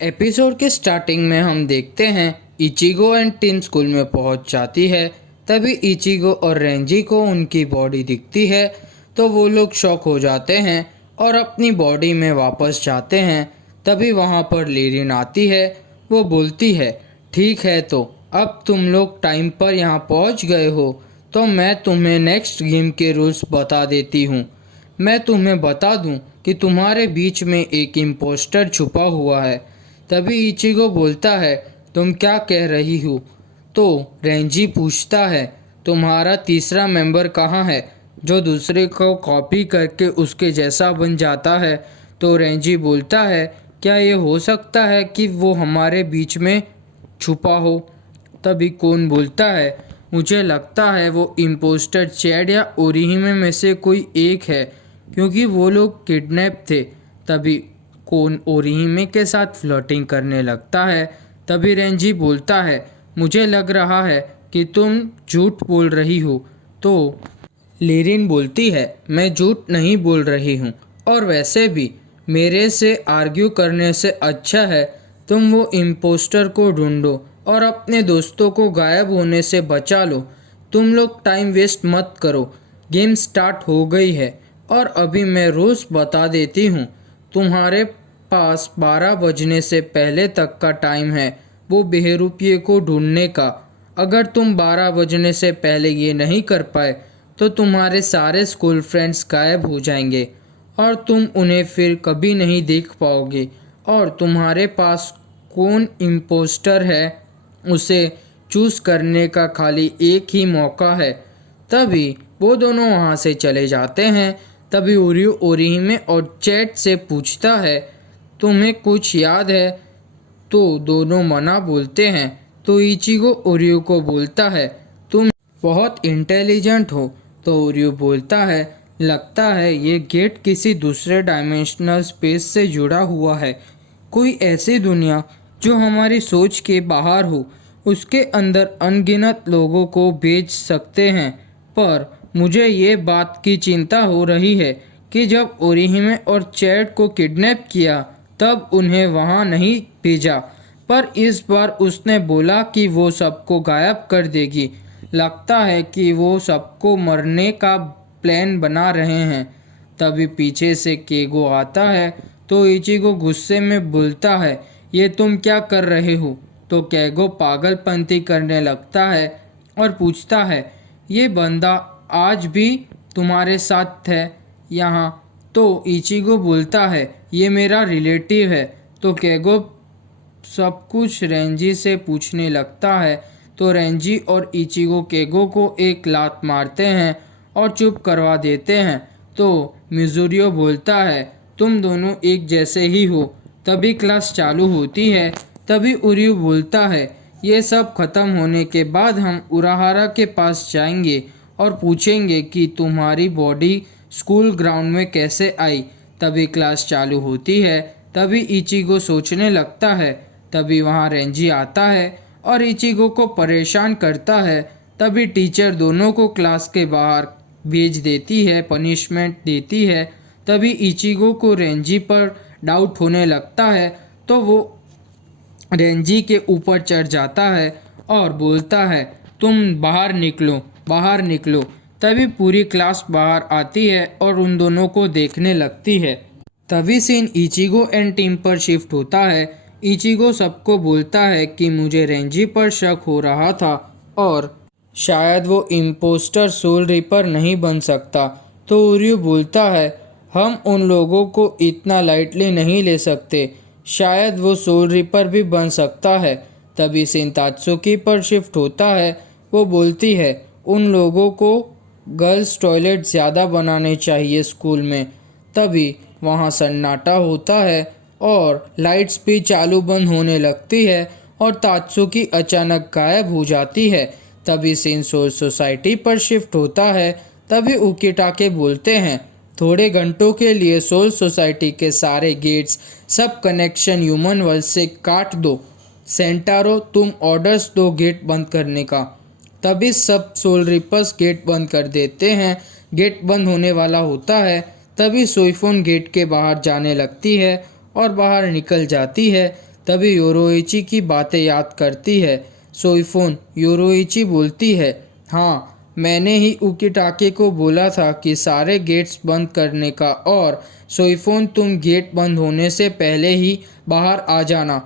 Episode के starting में हम देखते हैं इचिगो एंड टिन स्कूल में पहुंच जाती है। तभी इचिगो और रेंजी को उनकी बॉडी दिखती है तो वो लोग शॉक हो जाते हैं और अपनी बॉडी में वापस जाते हैं। तभी वहां पर लीरिन आती है। वो बोलती है, ठीक है तो अब तुम लोग टाइम पर यहाँ पहुँच गए हो तो मैं तुम्हें नेक्स्ट गेम के रूल्स बता देती हूँ। मैं तुम्हें बता दूं कि तुम्हारे बीच में एक इम्पोस्टर छुपा हुआ है। तभी इचिगो बोलता है, तुम क्या कह रही हो? तो रेंजी पूछता है, तुम्हारा तीसरा मेंबर कहाँ है जो दूसरे को कॉपी करके उसके जैसा बन जाता है? तो रेंजी बोलता है, क्या ये हो सकता है कि वो हमारे बीच में छुपा हो? तभी कौन बोलता है, मुझे लगता है वो इम्पोस्टर चैड या ओरिहिमे में से कोई एक है क्योंकि वो लोग किडनैप थे। तभी कौन ओरिहिमे के साथ फ्लर्टिंग करने लगता है। तभी रेंजी बोलता है, मुझे लग रहा है कि तुम झूठ बोल रही हो। तो लीरिन बोलती है, मैं झूठ नहीं बोल रही हूँ और वैसे भी मेरे से आर्ग्यू करने से अच्छा है तुम वो इम्पोस्टर को ढूंढो और अपने दोस्तों को गायब होने से बचा लो। तुम लोग टाइम वेस्ट मत करो, गेम स्टार्ट हो गई है। और अभी मैं रूल्स बता देती हूँ। तुम्हारे पास 12 बजने से पहले तक का टाइम है वो बेहरूपिये को ढूंढने का। अगर तुम 12 बजने से पहले ये नहीं कर पाए तो तुम्हारे सारे स्कूल फ्रेंड्स गायब हो जाएंगे और तुम उन्हें फिर कभी नहीं देख पाओगे। और तुम्हारे पास कौन इम्पोस्टर है उसे चूज़ करने का खाली एक ही मौका है। तभी वो दोनों वहाँ से चले जाते हैं। तभी ओरियो ओरिहिमे और चैट से पूछता है, तुम्हें कुछ याद है? तो दोनों मना बोलते हैं। तो इचिगो ओरियो को बोलता है, तुम बहुत इंटेलिजेंट हो। तो ओरियो बोलता है, लगता है ये गेट किसी दूसरे डायमेंशनल स्पेस से जुड़ा हुआ है, कोई ऐसी दुनिया जो हमारी सोच के बाहर हो। उसके अंदर अनगिनत लोगों को भेज सकते हैं। पर मुझे ये बात की चिंता हो रही है कि जब ओरिहिमे और चैड को किडनैप किया तब उन्हें वहाँ नहीं भेजा, पर इस बार उसने बोला कि वो सबको गायब कर देगी। लगता है कि वो सबको मरने का प्लान बना रहे हैं। तभी पीछे से केगो आता है। तो इचिगो गुस्से में बोलता है, ये तुम क्या कर रहे हो? तो केगो पागलपंती करने लगता है और पूछता है, ये बंदा आज भी तुम्हारे साथ है यहाँ? तो इचिगो बोलता है, ये मेरा रिलेटिव है। तो केगो सब कुछ रेंजी से पूछने लगता है। तो रेंजी और इचिगो केगो को एक लात मारते हैं और चुप करवा देते हैं। तो मिजुरियो बोलता है, तुम दोनों एक जैसे ही हो। तभी क्लास चालू होती है। तभी उरियो बोलता है, ये सब खत्म होने के बाद हम उराहारा के पास जाएंगे और पूछेंगे कि तुम्हारी बॉडी स्कूल ग्राउंड में कैसे आई। तभी क्लास चालू होती है। तभी इचिगो सोचने लगता है। तभी वहाँ रेंजी आता है और इचिगो को परेशान करता है। तभी टीचर दोनों को क्लास के बाहर भेज देती है, पनिशमेंट देती है। तभी इचिगो को रेंजी पर डाउट होने लगता है तो वो रेंजी के ऊपर चढ़ जाता है और बोलता है, तुम बाहर निकलो, बाहर निकलो। तभी पूरी क्लास बाहर आती है और उन दोनों को देखने लगती है। तभी सीन इचिगो एंड टीम पर शिफ्ट होता है। इचिगो सबको बोलता है कि मुझे रेंजी पर शक हो रहा था और शायद वो इम्पोस्टर सोल रिपर नहीं बन सकता। तो उरियो बोलता है, हम उन लोगों को इतना लाइटली नहीं ले सकते, शायद वो सोल रिपर भी बन सकता है। तभी सीन तात्सुकी पर शिफ्ट होता है। वो बोलती है, उन लोगों को गर्ल्स टॉयलेट ज़्यादा बनाने चाहिए स्कूल में। तभी वहाँ सन्नाटा होता है और लाइट्स भी चालू बंद होने लगती है और तात्सुकी अचानक गायब हो जाती है। तभी सीन सोल सोसाइटी पर शिफ्ट होता है। तभी उकिटाके बोलते हैं, थोड़े घंटों के लिए सोल सोसाइटी के सारे गेट्स, सब कनेक्शन ह्यूमन वर्ल्ड से काट दो। सेंटारो, तुम ऑर्डर्स दो गेट बंद करने का। तभी सब सोल रिपर्स गेट बंद कर देते हैं। गेट बंद होने वाला होता है। तभी सोईफोन गेट के बाहर जाने लगती है और बाहर निकल जाती है। तभी योरोइची की बातें याद करती है। सोईफोन, योरोइची बोलती है, हाँ मैंने ही उकिटाके को बोला था कि सारे गेट्स बंद करने का, और सोईफोन तुम गेट बंद होने से पहले ही बाहर आ जाना।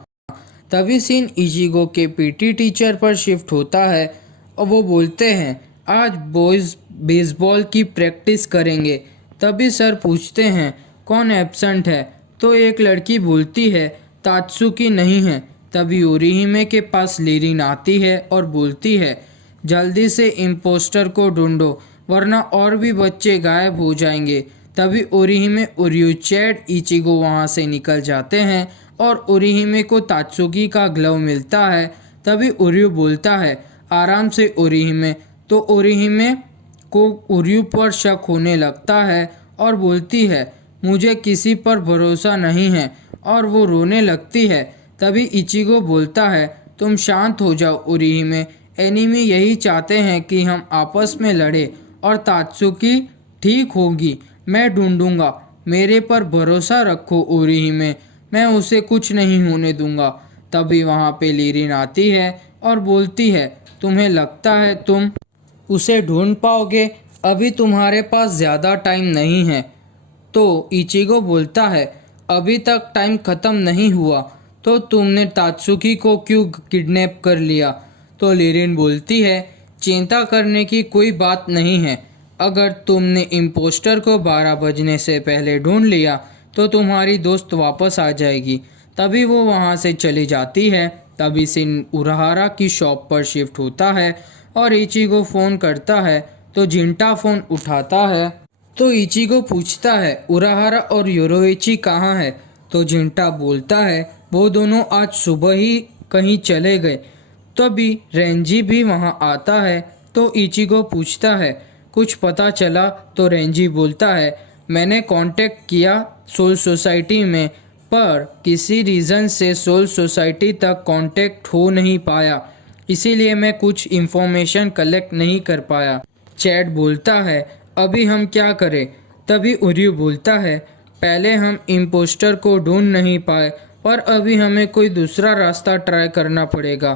तभी सीन इचिगो के पीटी टीचर पर शिफ्ट होता है और वो बोलते हैं आज बॉयज़ बेसबॉल की प्रैक्टिस करेंगे। तभी सर पूछते हैं कौन एब्सेंट है, तो एक लड़की बोलती है तात्सुकी नहीं है। तभी ओरिहिमे के पास लीरिन आती है और बोलती है जल्दी से इम्पोस्टर को ढूंढो वरना और भी बच्चे गायब हो जाएंगे। तभी ओरिहिमे, ओरियो, चैड, इचिगो वहाँ से निकल जाते हैं और ओरिहिमे को तात्सुकी का ग्लव मिलता है। तभी ओरियो बोलता है आराम से ओरिहिमे, तो ओरिहिमे को ओरियो पर शक होने लगता है और बोलती है मुझे किसी पर भरोसा नहीं है, और वो रोने लगती है। तभी इचिगो बोलता है तुम शांत हो जाओ ओरिहिमे, एनिमी यही चाहते हैं कि हम आपस में लड़े और तात्सुकी ठीक होगी, मैं ढूंढूंगा, मेरे पर भरोसा रखो ओरिहिमे, मैं उसे कुछ नहीं होने दूंगा। तभी वहाँ पे लीरिन आती है और बोलती है तुम्हें लगता है तुम उसे ढूंढ पाओगे, अभी तुम्हारे पास ज़्यादा टाइम नहीं है। तो इचिगो बोलता है अभी तक टाइम ख़त्म नहीं हुआ, तो तुमने तात्सुकी को क्यों किडनैप कर लिया। तो लीरिन बोलती है चिंता करने की कोई बात नहीं है, अगर तुमने इम्पोस्टर को 12 बजने से पहले ढूंढ लिया तो तुम्हारी दोस्त वापस आ जाएगी। तभी वो वहाँ से चली जाती है। तभी सिन उराहारा की शॉप पर शिफ्ट होता है और इचिगो फ़ोन करता है तो जिंटा फ़ोन उठाता है। तो इचिगो पूछता है उराहारा और योरोइची कहाँ है। तो जिंटा बोलता है वो दोनों आज सुबह ही कहीं चले गए। तभी रेंजी भी वहाँ आता है। तो इचिगो पूछता है कुछ पता चला। तो रेंजी बोलता है मैंने कांटेक्ट किया सोल सोसाइटी में, पर किसी रीज़न से सोल सोसाइटी तक कांटेक्ट हो नहीं पाया, इसीलिए मैं कुछ इन्फॉर्मेशन कलेक्ट नहीं कर पाया। चैड बोलता है अभी हम क्या करें। तभी ओरियो बोलता है पहले हम इम्पोस्टर को ढूंढ नहीं पाए, पर अभी हमें कोई दूसरा रास्ता ट्राई करना पड़ेगा।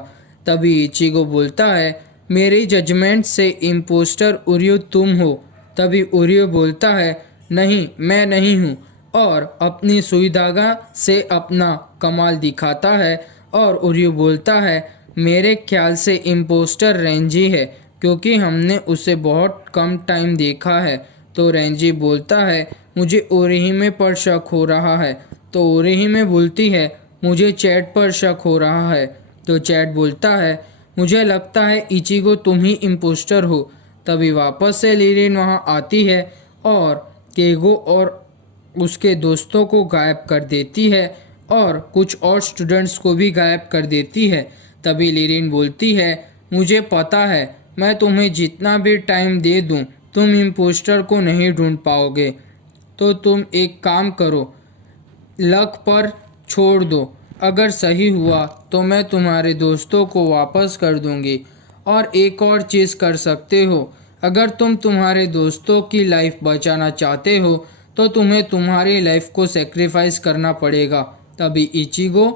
तभी इचिगो बोलता है मेरी जजमेंट से इम्पोस्टर ओरियो तुम हो। तभी ओरियो बोलता है नहीं मैं नहीं हूँ, और अपनी सुई धागा से अपना कमाल दिखाता है। और ओरियो बोलता है मेरे ख्याल से इम्पोस्टर रेंजी है, क्योंकि हमने उसे बहुत कम टाइम देखा है। तो रेंजी बोलता है मुझे ओरिहिमे पर शक हो रहा है। तो ओरिहिमे बोलती है मुझे चैट पर शक हो रहा है। तो चैट बोलता है मुझे लगता है इचिगो तुम ही इम्पोस्टर हो। तभी वापस से लीरिन वहाँ आती है और केगो और उसके दोस्तों को गायब कर देती है और कुछ और स्टूडेंट्स को भी गायब कर देती है। तभी लीरिन बोलती है मुझे पता है मैं तुम्हें जितना भी टाइम दे दूं तुम इम्पोस्टर को नहीं ढूंढ पाओगे, तो तुम एक काम करो लक पर छोड़ दो, अगर सही हुआ तो मैं तुम्हारे दोस्तों को वापस कर दूंगी। और एक और चीज़ कर सकते हो, अगर तुम तुम्हारे दोस्तों की लाइफ बचाना चाहते हो तो तुम्हें तुम्हारी लाइफ को सेक्रीफाइस करना पड़ेगा। तभी इचिगो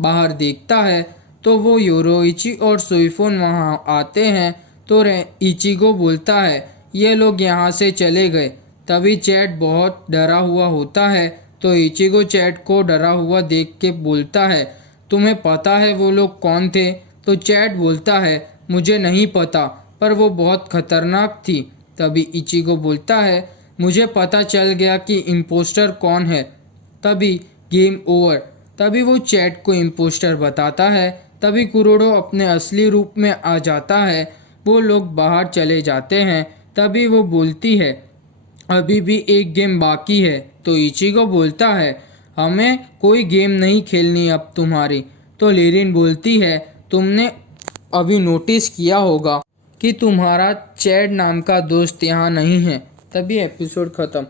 बाहर देखता है तो वो योरोइची और सोईफोन वहाँ आते हैं। तो इचिगो बोलता है ये लोग यहाँ से चले गए। तभी चैट बहुत डरा हुआ होता है। तो इचिगो चैट को डरा हुआ देख के बोलता है तुम्हें पता है वो लोग कौन थे। तो चैट बोलता है मुझे नहीं पता, पर वो बहुत खतरनाक थी। तभी इचिगो बोलता है मुझे पता चल गया कि इम्पोस्टर कौन है। तभी गेम ओवर। तभी वो चैट को इम्पोस्टर बताता है। तभी कुरोडो अपने असली रूप में आ जाता है। वो लोग बाहर चले जाते हैं। तभी वो बोलती है अभी भी एक गेम बाकी है। तो इचिगो बोलता है हमें कोई गेम नहीं खेलनी अब तुम्हारी। तो लीरिन बोलती है तुमने अभी नोटिस किया होगा कि तुम्हारा चैड नाम का दोस्त यहाँ नहीं है। तभी एपिसोड ख़त्म।